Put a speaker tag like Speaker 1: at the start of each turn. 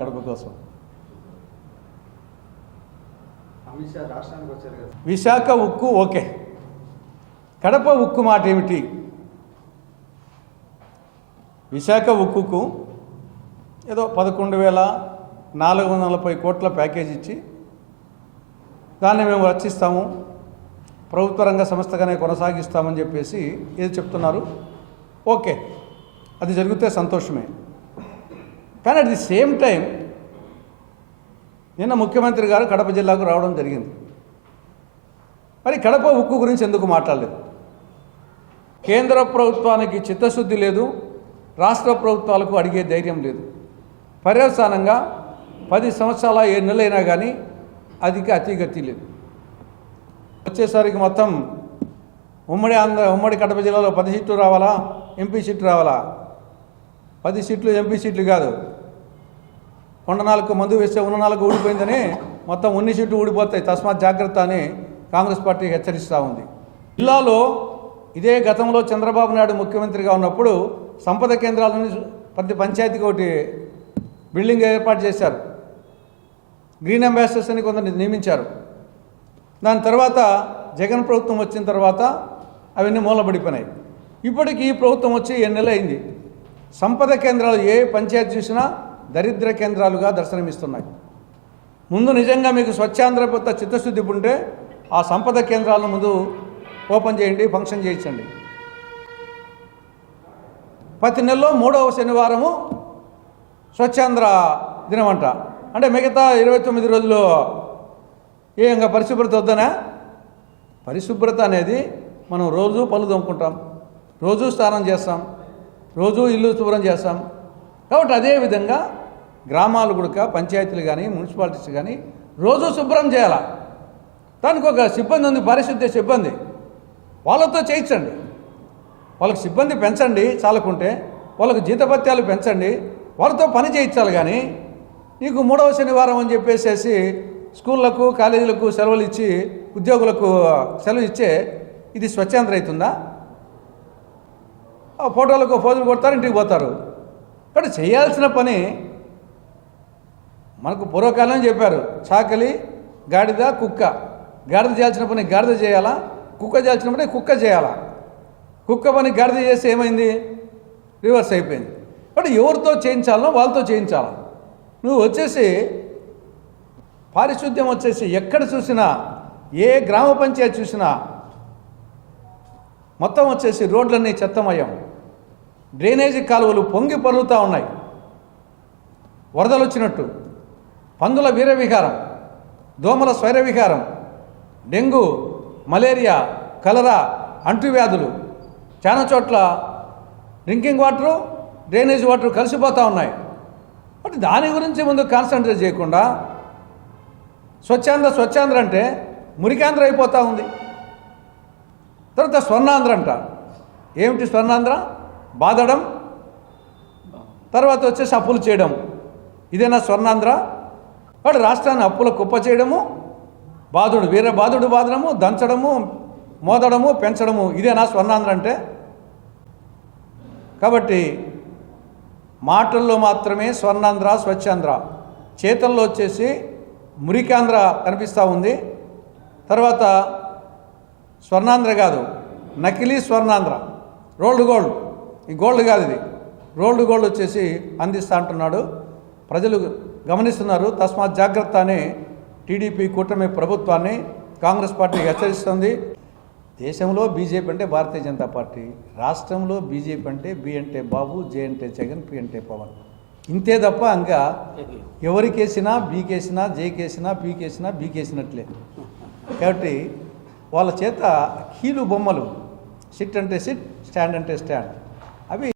Speaker 1: కడప కోసం విశాఖ ఉక్కు ఓకే కడప ఉక్కు మాట ఏమిటి విశాఖ ఉక్కుకు ఏదో పదకొండు వేల నాలుగు వందల నలభై కోట్ల ప్యాకేజ్ ఇచ్చి దాన్ని మేము రక్షిస్తాము ప్రభుత్వ రంగ సంస్థగానే కొనసాగిస్తామని చెప్పేసి ఏది చెప్తున్నారు ఓకే అది జరిగితే సంతోషమే కానీ అట్ ది సేమ్ టైం నిన్న ముఖ్యమంత్రి గారు కడప జిల్లాకు రావడం జరిగింది మరి కడప ఉక్కు గురించి ఎందుకు మాట్లాడలేదు కేంద్ర ప్రభుత్వానికి చిత్తశుద్ధి లేదు రాష్ట్ర ప్రభుత్వాలకు అడిగే ధైర్యం లేదు పర్యవసానంగా పది సంవత్సరాల ఏడు నెలలైనా కానీ అదికి అతిగతి లేదు వచ్చేసరికి మొత్తం ఉమ్మడి ఆంధ్ర ఉమ్మడి కడప జిల్లాలో పది సీట్లు రావాలా ఎంపీ సీట్లు రావాలా పది సీట్లు ఎంపీ సీట్లు కాదు కొండ నాలుగు మందు వేస్తే ఉన్న నాలుగు ఊడిపోయిందని మొత్తం ఉన్ని చెట్టు ఊడిపోతాయి తస్మాత్ జాగ్రత్త అని కాంగ్రెస్ పార్టీ హెచ్చరిస్తూ ఉంది జిల్లాలో ఇదే గతంలో చంద్రబాబు నాయుడు ముఖ్యమంత్రిగా ఉన్నప్పుడు సంపద కేంద్రాలను ప్రతి పంచాయతీకి ఒకటి బిల్డింగ్ ఏర్పాటు చేశారు గ్రీన్ అంబాసిడర్స్ అని కొందరు నియమించారు దాని తర్వాత జగన్ ప్రభుత్వం వచ్చిన తర్వాత అవన్నీ మూలబడిపోయినాయి ఇప్పటికీ ఈ ప్రభుత్వం వచ్చి ఎన్ని అయింది సంపద కేంద్రాలు ఏ పంచాయతీ చూసినా దరిద్ర కేంద్రాలుగా దర్శనమిస్తున్నాయి ముందు నిజంగా మీకు స్వచ్ఛాంధ్ర పొత్త చిత్తశుద్ధి ఉంటే ఆ సంపద కేంద్రాలను ముందు ఓపెన్ చేయండి ఫంక్షన్ చేయించండి ప్రతి నెలలో మూడవ శనివారము స్వచ్ఛాంధ్ర దినం అంట అంటే మిగతా ఇరవై తొమ్మిది రోజులు ఏ ఇంకా పరిశుభ్రత వద్దనా పరిశుభ్రత అనేది మనం రోజు పళ్ళు దొమ్ముకుంటాం రోజు స్నానం చేస్తాం రోజు ఇల్లు శుభ్రం చేస్తాం కాబట్టి అదేవిధంగా గ్రామాలు కూడా పంచాయతీలు కానీ మున్సిపాలిటీస్ కానీ రోజు శుభ్రం చేయాలి దానికి ఒక సిబ్బంది ఉంది పారిశుద్ధ్య సిబ్బంది వాళ్ళతో చేయించండి వాళ్ళకి సిబ్బంది పెంచండి చాలకుంటే వాళ్ళకు జీతభత్యాలు పెంచండి వాళ్ళతో పని చేయించాలి కానీ నీకు మూడవ శనివారం అని చెప్పేసేసి స్కూళ్ళకు కాలేజీలకు సెలవులు ఇచ్చి ఉద్యోగులకు సెలవు ఇచ్చే ఇది స్వచ్ఛాంధ్ర అవుతుందా ఫోటోలకు ఫోజులు కొడతారు ఇంటికి పోతారు కాబట్టి చేయాల్సిన పని మనకు పూర్వకాలం చెప్పారు చాకలి గాడిద కుక్క గాడిద చేయాల్సిన పని గాడిద చేయాలా కుక్క చేయాల్సిన పని కుక్క చేయాలా కుక్క పని గాడిద చేస్తే ఏమైంది రివర్స్ అయిపోయింది బట్ ఎవరితో చేయించాలనో వాళ్ళతో చేయించాలా నువ్వు వచ్చేసి పారిశుద్ధ్యం వచ్చేసి ఎక్కడ చూసినా ఏ గ్రామ పంచాయతీ చూసినా మొత్తం వచ్చేసి రోడ్లన్నీ చెత్తమయం డ్రైనేజీ కాలువలు పొంగి పరుగుతూ ఉన్నాయి వరదలు వచ్చినట్టు పందుల వీరవిహారం దోమల స్వైరవిహారం డెంగ్యూ మలేరియా కలరా అంటువ్యాధులు చాలా చోట్ల డ్రింకింగ్ వాటరు డ్రైనేజ్ వాటర్ కలిసిపోతూ ఉన్నాయి అంటే దాని గురించి ముందు కాన్సన్ట్రేట్ చేయకుండా స్వచ్ఛాంధ్ర స్వచ్ఛాంధ్ర అంటే మురికాంధ్ర అయిపోతూ ఉంది తర్వాత స్వర్ణాంధ్ర అంట ఏమిటి స్వర్ణాంధ్ర బాధడం తర్వాత వచ్చేసి అప్పులు చేయడం ఇదేనా స్వర్ణాంధ్ర వాడు రాష్ట్రాన్ని అప్పుల కుప్ప చేయడము బాధుడు వేరే బాధుడు బాధడము దంచడము మోదడము పెంచడము ఇదేనా స్వర్ణాంధ్ర అంటే కాబట్టి మాటల్లో మాత్రమే స్వర్ణాంధ్ర స్వచ్ఛాంధ్ర చేతల్లో వచ్చేసి మురికాంధ్ర కనిపిస్తూ ఉంది తర్వాత స్వర్ణాంధ్ర కాదు నకిలీ స్వర్ణాంధ్ర రోల్డ్ గోల్డ్ ఈ గోల్డ్ కాదు ఇది రోల్డ్ గోల్డ్ వచ్చేసి అందిస్తా అంటున్నాడు ప్రజలు గమనిస్తున్నారు తస్మాత్ జాగ్రత్త అని టీడీపీ కూటమి ప్రభుత్వాన్ని కాంగ్రెస్ పార్టీ హెచ్చరిస్తుంది దేశంలో బీజేపీ అంటే భారతీయ జనతా పార్టీ రాష్ట్రంలో బీజేపీ అంటే బి అంటే బాబు జే అంటే జగన్ పి అంటే పవన్ ఇంతే తప్ప ఇంకా ఎవరికేసినా బీకేసినా జేకేసినా పీకేసినా బీకేసినట్లే కాబట్టి వాళ్ళ చేత కీలు బొమ్మలు సిట్ అంటే సిట్ స్టాండ్ అంటే స్టాండ్ A ver.